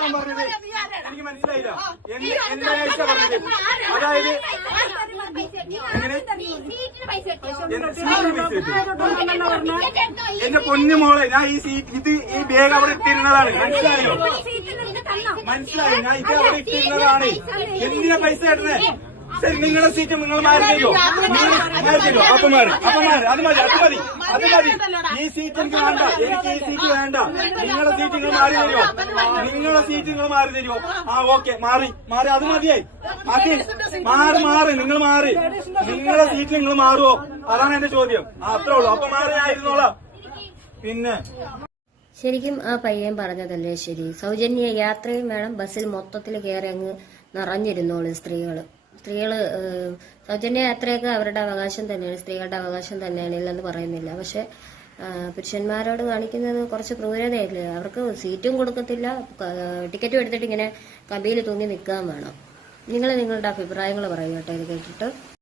ഞാൻ പറഞ്ഞത് എനിക്ക് മനസ്സിലായില്ല. എന്താ ആഴ്ച പറഞ്ഞത്? അതായത് എന്റെ പൊന്നു മോളെ, ഞാൻ ഈ സീറ്റ് ഈ ബാഗ് അവിടെ ഇട്ടിരുന്നതാണ്. മനസ്സിലായോ? മനസ്സിലായി. ഞാൻ ഇത് അവിടെ ഇട്ടിരുന്നതാണ്. എന്തിനാ പൈസ ഇടുന്നത്? ശരി, നിങ്ങളുടെ സീറ്റ് നിങ്ങൾ മാറി തരുമോ? മാറി തരുമോ? അപ്പൊ മാറി. അത് മതി. ഈ സീറ്റ് എനിക്ക് വേണ്ട. എനിക്ക് ഈ സീറ്റ് വേണ്ട. നിങ്ങളുടെ സീറ്റ് നിങ്ങൾ മാറി തരുമോ? ഓക്കെ, മാറി. അത് മതിയായി. മാറി. നിങ്ങൾ മാറി. നിങ്ങളുടെ സീറ്റ് നിങ്ങൾ മാറുമോ? അതാണ് എന്റെ ചോദ്യം. അത്രേ ഉള്ളൂ. അപ്പൊ മാറി ആയിരുന്നോളാം. പിന്നെ ശരിക്കും ആ പയ്യൻ പറഞ്ഞതല്ലേ ശരി. സൗജന്യ യാത്രയും വേണം, ബസ്സിൽ മൊത്തത്തിൽ കയറി അങ്ങ് നിറഞ്ഞിരുന്നോളൂ സ്ത്രീകള്. സൗജന്യ യാത്രയൊക്കെ അവരുടെ അവകാശം തന്നെയാണ്, സ്ത്രീകളുടെ അവകാശം തന്നെയാണ്, ഇല്ലെന്ന് പറയുന്നില്ല. പക്ഷെ പുരുഷന്മാരോട് കാണിക്കുന്നത് കുറച്ച് ക്രൂരതയല്ലേ. അവർക്ക് സീറ്റും കൊടുക്കത്തില്ല, ടിക്കറ്റും എടുത്തിട്ട് ഇങ്ങനെ കമ്പിയിൽ തൂങ്ങി നിൽക്കാൻ വേണം. നിങ്ങൾ നിങ്ങളുടെ അഭിപ്രായങ്ങൾ പറയൂ കേട്ടോ ഇത് കേട്ടിട്ട്.